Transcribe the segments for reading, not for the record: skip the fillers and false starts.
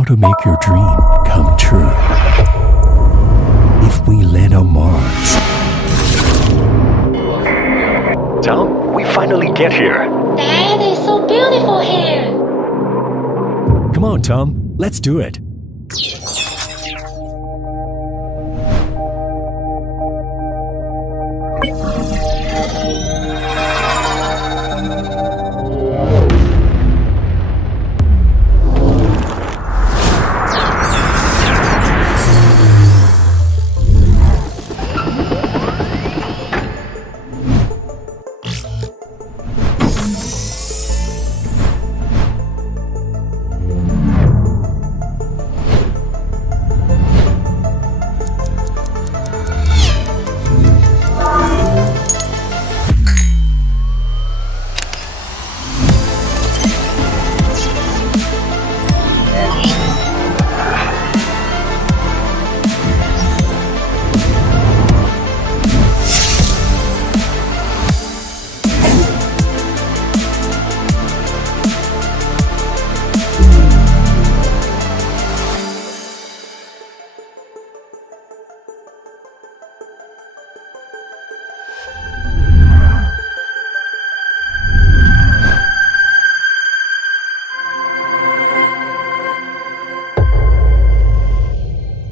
how to make your dream come true. If we land on Mars. Tom, we finally get here. Dad, it's so beautiful here. Come on, Tom, let's do it.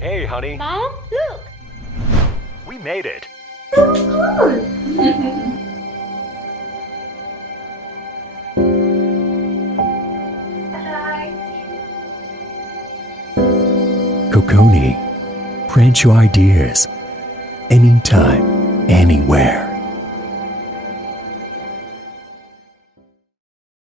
Hey, honey. Mom, look. We made it. KOKONI. Brand your ideas. Anytime, anywhere.